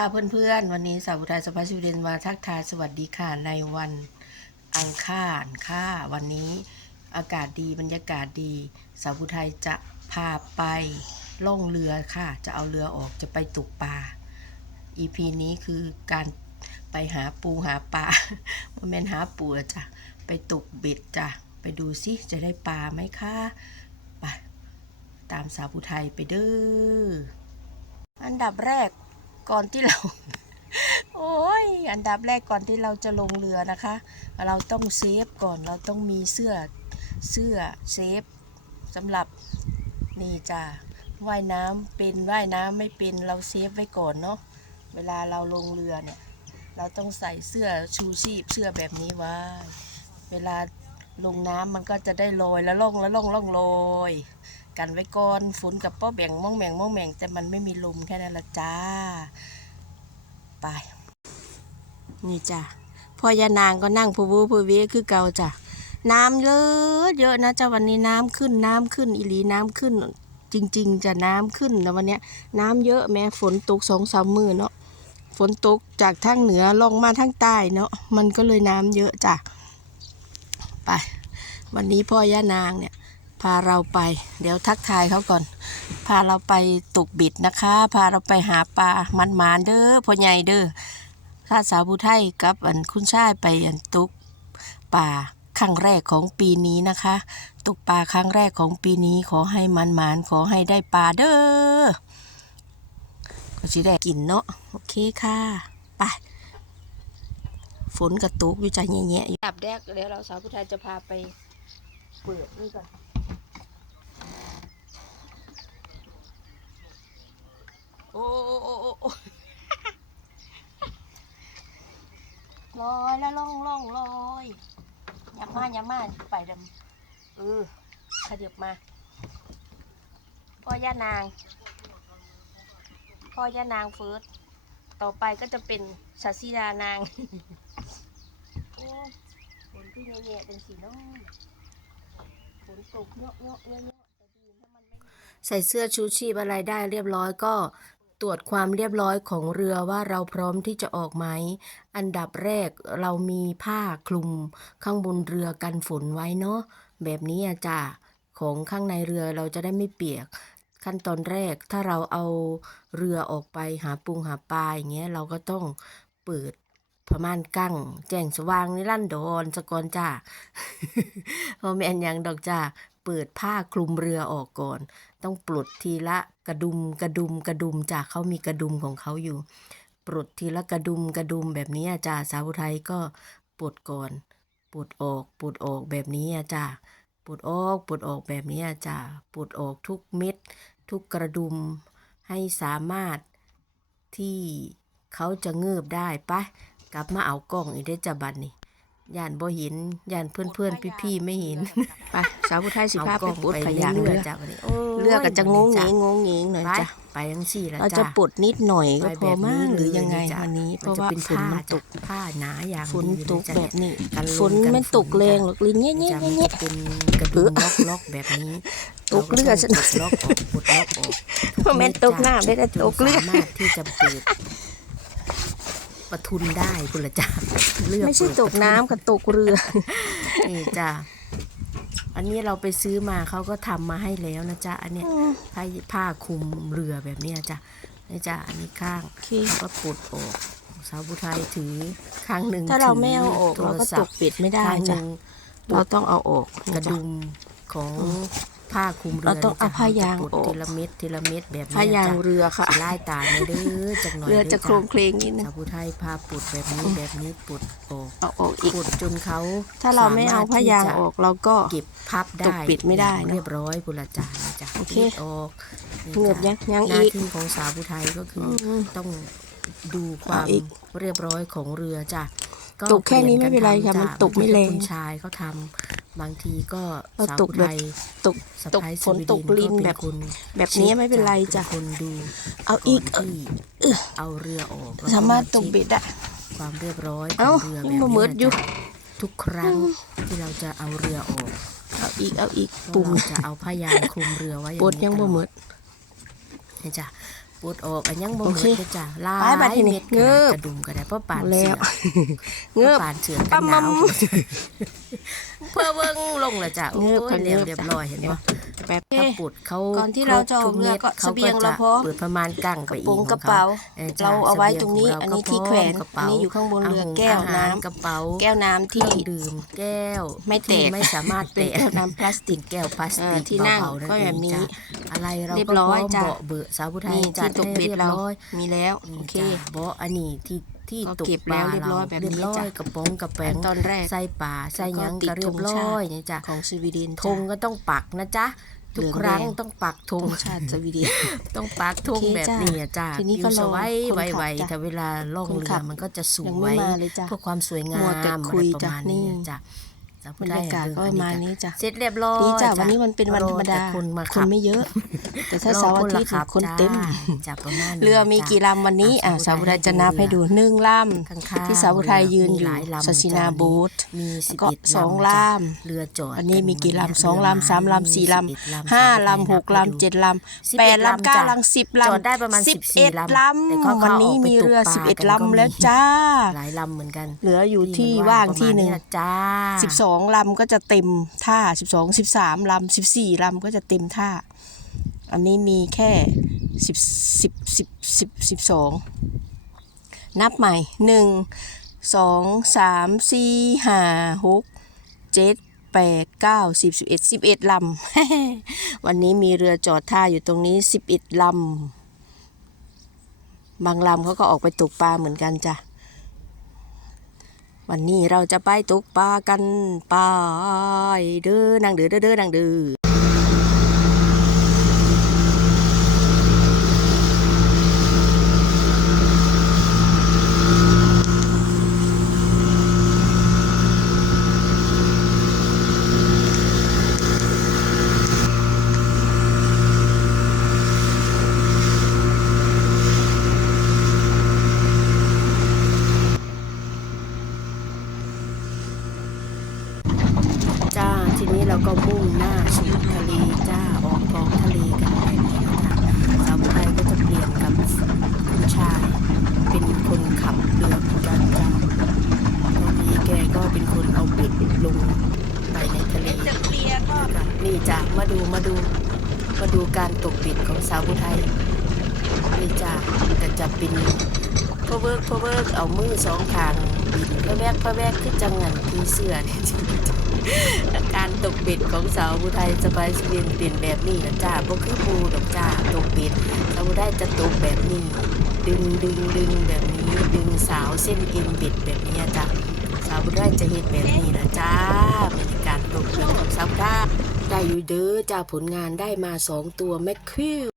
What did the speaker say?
ค่ะเพื่อนๆ วันนี้สาวอุทัยสภาชิวเดนมาทักทายสวัสดีค่ะในวันอังคารค่ะ วันนี้อากาศดีบรรยากาศดีสาวอุทัยจะพาไปล่องเรือค่ะ จะเอาเรือออกจะไปตกปลา EP นี้คือการไปหาปูหาปลาว่าแม่นหาปูจ้ะไปตกเบ็ดจ้ะไปดูซิจะได้ปลาไหมคะไปตามสาวอุทัยไปเด้ออันดับแรก ก่อนที่เรา โอ้ย อันดับแรกก่อนที่เราจะลงเรือนะคะ เราต้องเซฟก่อนเราต้องมีเสื้อเสื้อเซฟสำหรับนี่จ้ะว่ายน้ำเป็นว่ายน้ำไม่เป็นเราเซฟไว้ก่อนเนาะเวลาเราลงเรือเนี่ย เราต้องใส่เสื้อชูชีพเสื้อแบบนี้ไว้ เวลาลงน้ำมันก็จะได้ลอยแล้วล่องแล้วล่องล่องลอย กันไว้ก่อนฝนกับป้อแบ่งม่องแบ่งม่องแบ่งแต่มันไม่มีลมแค่นั้นละจ้า ไป นี่จ้ะพ่อยานางก็นั่งพูวูพูวีคือเก่าจ้ะน้ำเยอะเยอะนะจ้ะวันนี้น้ำขึ้นน้ำขึ้นอีหลีน้ำขึ้น จริง ๆจะน้ำขึ้นนะวันเนี้ย น้ำเยอะแม้ฝนตกสองสามมือเนาะฝนตกจากทางเหนือลงมาทางใต้เนาะมันก็เลยน้ำเยอะจ้ะไปวันนี้พ่อย่านางเนี่ยาเราไป เดี๋ยวทักทายเขาก่อน พาเราไปตกบิดนะคะ พาเราไปหาปลามันมานเด้อพ่อใหญ่เด้อข้าสาวผู้ไทยกับอันคุณชายไปอันตกป่าครั้งแรกของปีนี้นะคะ ตกปลาครั้งแรกของปีนี้ขอให้มันมานขอให้ได้ปลาเด้อก็สิได้กินเนาะโอเคค่ะไปฝนกระตุกอยู่ใจแง่ๆอยู่ดับแรกเดี๋ยวเราสาวผู้ไทยจะพาไปเปิดนี่ก่อน โอ้โอ้โอ้โอ้ลอยแล้วล่องล่องลอยอย่ามาอย่ามาไปดำเออขยับมาพ่อย่านางพ่อย่านางเฟิร์สต่อไปก็จะเป็นชาซิดานางโอ้ฝนที่แง่ๆเป็นสีน้องฝนตกเยอะเยอะเยอะเยอะใส่เสื้อชูชีพอะไรได้เรียบร้อยก็ ตรวจความเรียบร้อยของเรือว่าเราพร้อมที่จะออกไหม อันดับแรกเรามีผ้าคลุม ข้างบนเรือกันฝนไว้เนาะ แบบนี้อะจ้ะ ของข้างในเรือเราจะได้ไม่เปียก ขั้นตอนแรกถ้าเราเอาเรือออกไปหาปุงหาปลาอย่างเงี้ยเราก็ต้องเปิดพม่านกั้ง แจ้งสว่างนิรันดรสกอนจ้าพอแมนยังดอกจ้าเปิดผ้าคลุมเรือออกก่อน ต้องปลดทีละกระดุมกระดุมกระดุมจากเขามีกระดุมของเขาอยู่ ปลดทีละกระดุมกระดุมแบบนี้จ้าสาวไทยก็ปลดก่อนปลดออกปลดออกแบบนี้จ้าปลดออกปลดออกแบบนี้จ้าปลดออกทุกเม็ด ทุกกระดุมให้สามารถที่เขาจะเงือบได้ไปะกลับมาเอากล้องอีกได้อจ้าบัดนี่ย่านบ่เห็นย่านเพื่อนเพื่อนพี่พี่ๆไม่เห็นไป สาวผู้ไทยสิพาไปปลดพยางเรือจ้าวันนี้เรือก็จะงงเงงงงเงงหน่อยไปจ้ะไปทั้งสี่แล้วเราจ้ะจะปลดนิดหน่อยก็ไปพอมากแบบนี้หรือยังไงเลยจ้ะวันนี้เพมันราะจะว่าเป็นฝนมันผ้าตจ้ะกผ้าหนาอย่างฝนดีตเลยกจ้ะแบบนี้กันลฝนไม่ตกแรงหรอกลิ้นเงี้ยเนี่ยเงี้ยจะเงี้ยมันเงี้ยจะเป็นกระดุมล็อกล็อกๆแบบนี้ตกเรือฉันปลดล็อกออกปลดล็อกออกเพราะแม่นตกน้ำได้แต่จนตกเรือสามารถที่จะเปิดประทุนได้คุณละจ้ะเรือไม่ใช่เปิดตกน้ำกับตกเรือนี่จ้ะ อันนี้เราไปซื้อมาเขาก็ทำมาให้แล้วนะจ๊ะ อันเนี้ยผ้าผ้าคลุมเรือแบบเนี้ยจ้ะนี่จ้ะอันนี้ข้างโอเคก็ปลดออกสาวบุไทยถือข้างหนึ่งถ้าเราถืไม่เอาออกโทเรารก็ศัตพกท์ปิดไม่ได้ข้างหจ้ะนึ่งเราต้องเอาออกกระดุมของ ผ้าคลุมเรือเราต้องเอานี่จ้ะผ้ายางเรจะปลดออกทีละเม็ดทีละเม็ดแบบนี้พายางจ้ะเรือค่ะสิไล่ตาในเด้อจักหน่อยเรือจะด้โครงเคลงนิดนึงสาวบุไทยพาปลดแบบนี้แบบนี้ปลดออกเอาออกอีกปลดจนเขาถ้าเราไม่เอาสถผ้ายางที่จะออกเราก็เก็บพับได้ตกปิดไม่ได้อย่างเนอะเรียบร้อยบุรจานะจ้ะโอเคปิดออกนี่เหงือบจ้ะยังยังหน้าอีกที่ของสาวผู้ไทยก็คืออมต้องดูความเอาอีกเรียบร้อยของเรือจ้ะตกแค่นี้ไม่เป็นไรค่ะปลี่ยมันกัตกไม่แรงคุณชายเขาทำ บางทีก็เราสาวตกผู้แบไทบยตกสะตกพ้ายฝนสวีตเดกก็ลินเป็แบบคนแบบนี้ไม่เป็นไรจ้ะเป็นคนดูเอาอีกก่นที่เอาเรือออกแล้วก็สามารถตกเช็คเบ็ดได้ความเรียบร้อยขเอ้าองเรือแบบยังบ่หมดนี้อยู่จ้ะทุกครั้งที่เราจะเอาเรือออกเอาอีกเอาอีกปุ่ปุ่มมจะเอาผ้ายางคลุมเรือไว้อย่างปลดนี้ยังบ่ตลอหมดนี่จ้ะ ปวดออกอันยังบ่โอหมเคดเลยจ้ะลาไปบัดทียนี้เม็ดเงือบกระดุมก็ได้เพราะปานแล้เสืวอเงือบพราะปานเสือปั๊กันมหนาวมัมเพื่อเบิ่งลงและจ้ะโอ้เงือบยค่ะเรียบเงือบเรียบจ้ะร้อยเห็นบ่แบบถ้าเอ๊ะปุดเขาก่อนที่เราจะออกเรือก็เขาเสบียงจะเราพอเปิดประมาณกั้งไปกระอีโปรงของกระเป๋าออจ้ะเราเอาไว้สบียตรงนี้ขอันเรานี้ก็ที่แขวนพร้มกระเป๋าอันนี้อยู่ข้างบนเรือหแก้วอาหารน้ำกระเป๋าแก้วน้ำเครื่ที่องดื่มแก้วไม่แตกที่ไม่สามารถเป็นแตะแก้วน้ำพลาสติกแก้วพลาสเอติอกที่นั่งเบาๆนั่นก็เอแบบงนี้จ้ะอะไรเราเรียบก็ร้อยพมจ้ะเบาะเบอะสาวผู้ไทยนี่จัที่ดตกให้เบ็ดเรียบเราร้อยมีแล้วโอนี่เคจ้ะเบาะอันนี้ที่ที่ก็ตกเก็บปลาแล้วเรียบร้อยแบบนี้เรียบร้อยจ้ะกระป๋องกระแป้งอันตอนแรกใส่ป่าใส่หยังแล้วก็ติดก็เรียบธงร้ชาอยตินี่จ้ะของสวีเดนธงก็ต้องปักนะจ๊ะทุกเหลืองครั้งแดงต้องปักธธงงชาติสวีเดนต้องปักธงโอเคแบบจ้ะนี้อะจ้ะทีนี้ก็ผิวสรอไว้คนขับไวจ้ะๆแต่เวลาล่องคนเรืขัอบมันก็จะสยังวไม่ยมาเลยจ้ะเพื่อความสวยงามัวมแต่อะไรคุยประจ้ะมาณนี่นี้จ้ะ สวบรรยากาศก็ประมาณนี้จ้ะเสร็จเรียบร้อยดีจ้ะจ้ะวันนี้มันเป็นวันธรรมดาอแต่คนมาคขันบไม่เยอะ แต่ถ้าเสาร์อาทิตย์รคนเต็มจ้ะประมาณนี้เรือมีจ้ะกี่ลำวันนี้อะสาวบุรีจะนับให้ดูหนึ่งลข้างำๆที่สาวบุรียืนอยู่มีหลายลำศาสินาจ้ะบูธมีแล้สิวบก็เอ็ดสองลจ้ะำเรือจอดวันนี้มีกี่กัลำสองลำสามลำสี่ลมี11ำห้าลำหกลำเจ็ดลำแปดลำเก้าลำสิบลำจอดได้ประมาณสิบ14เอ็ดลำลแต่เขาำก็วันเอานี้ออกไปมีเรือตกปลาสิบเอ็ดกันก็มีลำแล้วจ้าหลายลำเหมือนกัน เหลืออยู่ที่มันว่างประมณที่หนึ่งะจ้าสิบสองลำก็จะเต็มท่าสิบสองสิบสามลำสิบสี่ลำก็จะเต็มท่า อันนี้มีแค่สิบสิบสิบสิบสิบสองนับใหม่หนึ่งสองสามสี่ห้าหกเจ็ดแปดเก้าสิบสิบเอ็ดสิบเอ็ดลำ วันนี้มีเรือจอดท่าอยู่ตรงนี้สิบเอ็ดลำ บางลำเขาก็ออกไปตกปลาเหมือนกันจ้ะ วันนี้เราจะไปตกปลากันไปเด้อนางเด้อเด้อเด้อนางเด้อ จ้าทีนี้เราก็มุ่งหน้าสู่ทะเลจ้าออกท้องทะเลกันแบบนี้นะจ้าสาวไทยก็จะเปลี่ยนกับคุณชาย เป็นคนขับเรือเหมือนกันจ้าตอนนี้แกก็เป็นคนเอาเบ็ดลงไปในทะเล จะเปลี่ยนก็ นี่จ้ะมาดูมาดู มาดูการตกเบ็ด ของสาวผู้ไทยนี่จ้ะก็จะเป็นพอเวิร์กพอเวิร์กเอามือสองข้างบินพะแวกพะแวกคือจังงันพีเสื้อเนี่ยการตกเบ็ดของสาวผู้ไทยสบายสเวียนเปลี่ยนแบบนี้นะจ้าบ่คือหมูดอกจ้าตกเบ็ดสาวผู้ไทยจะตกแบบนี้ ดึงดึงดึงแบบนี้ดึงสาวเส้นเอ็นเบ็ดแบบนี้จ้ะสาวผู้ไทยจะเห็นแบบนี้นะจ้าบรรยากาศตกเบ็ดของสาวผู้ไทย ได้อยู่เด้อจ้าผลงานได้มาสองตัวแมคคิว